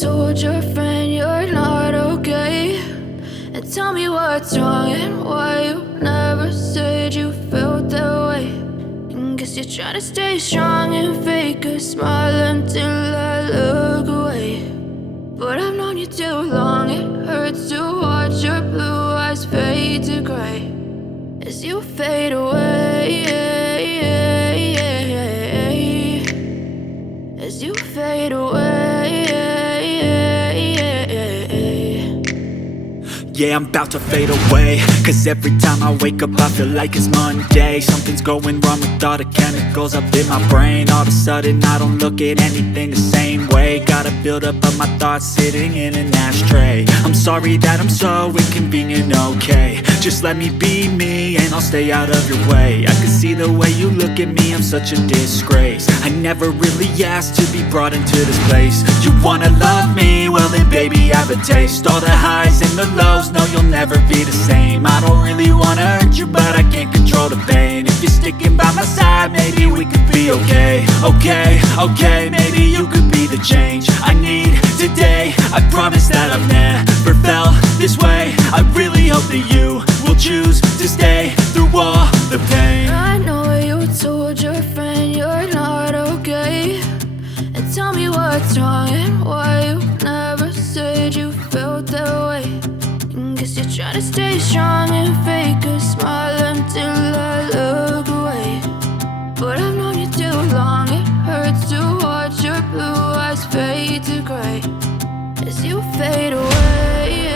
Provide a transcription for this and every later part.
told your friend you're not okay, and tell me what's wrong and why you never said you felt that way. And guess you're trying to stay strong and fake a smile until I look away. But I've known you too long, it hurts to watch your blue eyes fade to gray as you fade away, as you fade away. Yeah, I'm about to fade away, cause every time I wake up I feel like it's Monday. Something's going wrong with all the chemicals up in my brain. All of a sudden I don't look at anything the same way. Gotta build up of my thoughts sitting in an ashtray. I'm sorry that I'm so inconvenient, okay. Just let me be me and I'll stay out of your way. I can see the way you look at me, I'm such a disgrace. I never really asked to be brought into this place. You wanna love me? Well then baby I have a taste. All the highs and the lows, no you'll never be the same. I don't really wanna hurt you but I can't control the pain. If you're sticking by my side maybe we could be okay. Okay, maybe you could be the change I need today. I promise that I've never felt this way. I really hope that you will choose to stay through all the pain. I know you told your friend you're not okay, and tell me what's wrong and why you never said you felt that way. And guess you're trying to stay strong and fake a smile until I look away. But I've known you too long, it hurts to watch your blue eyes fade to gray as you fade away,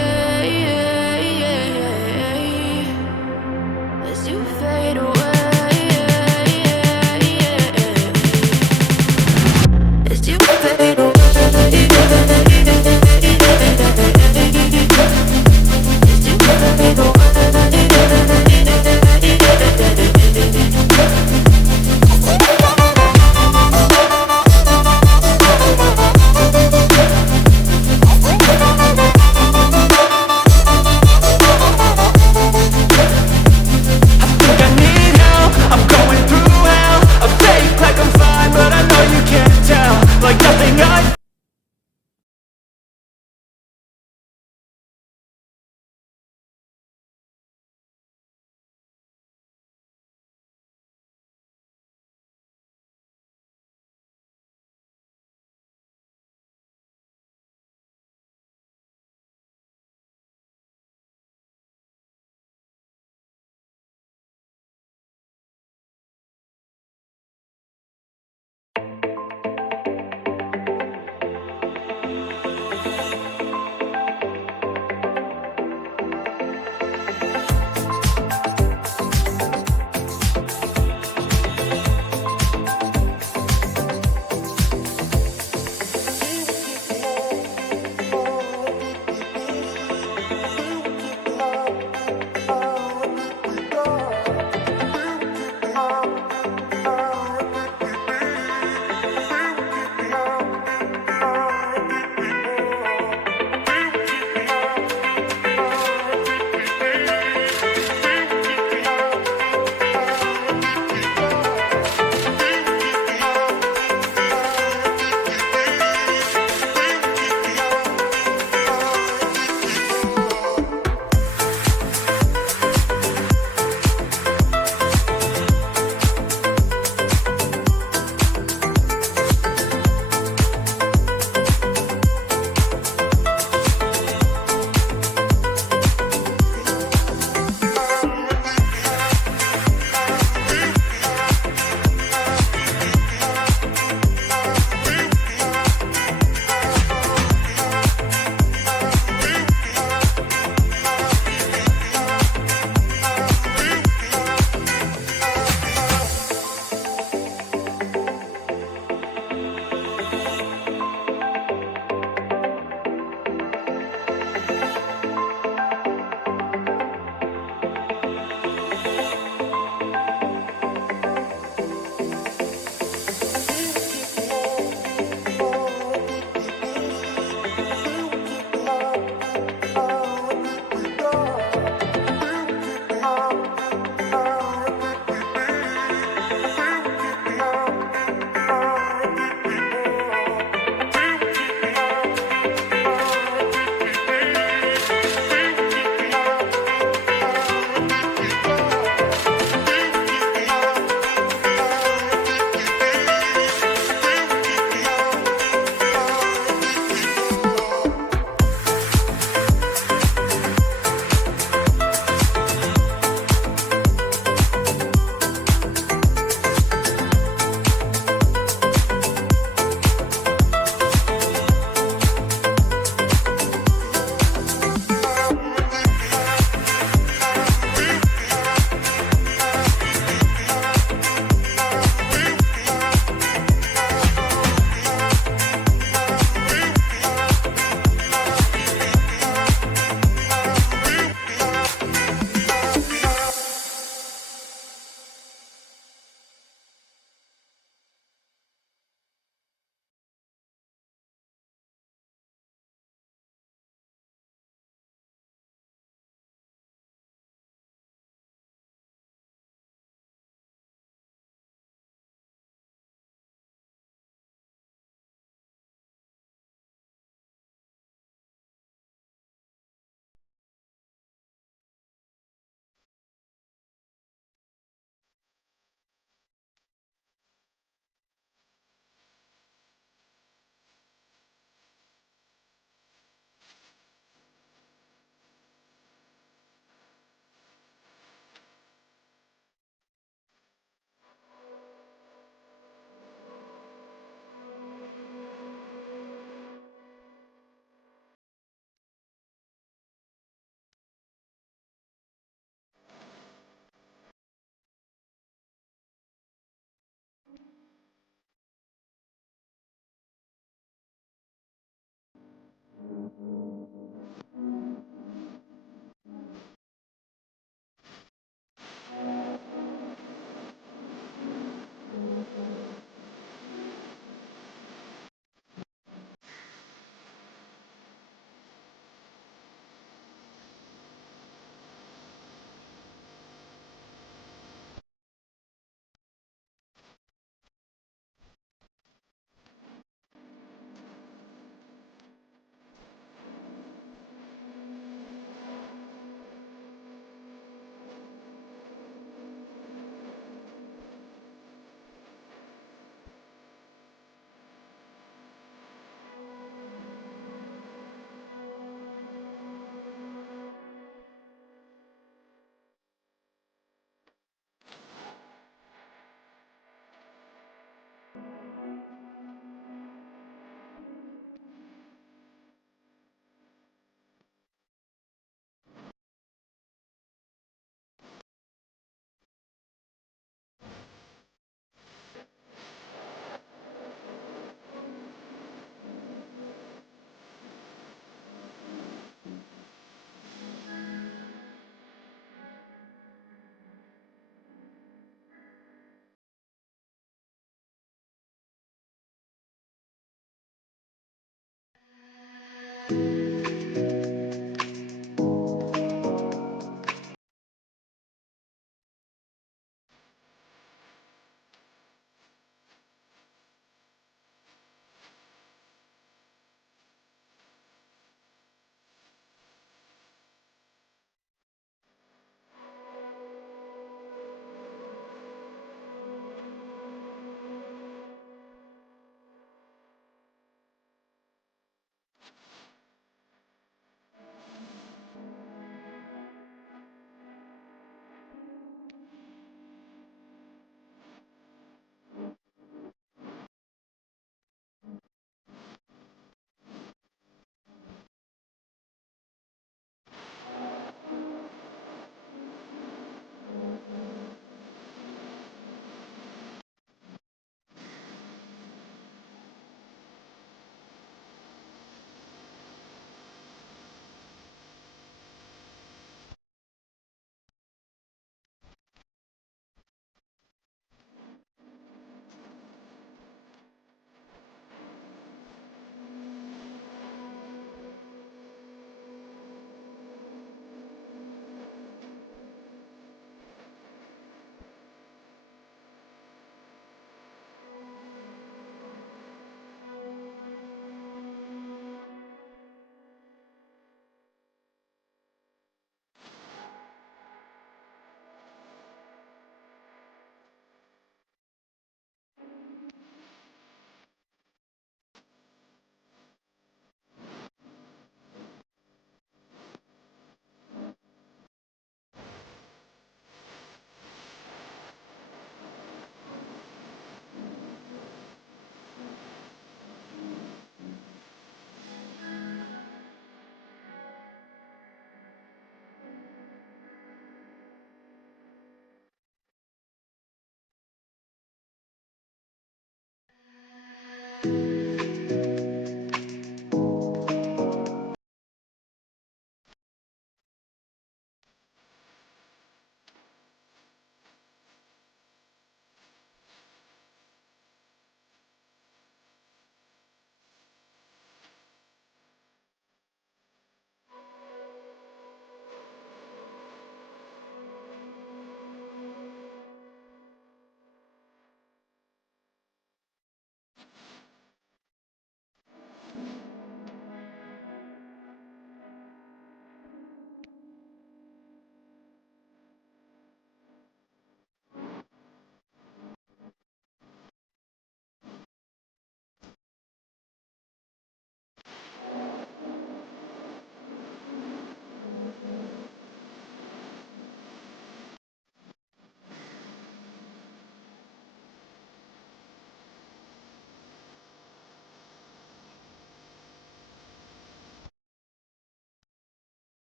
as you fade away, as you fade away.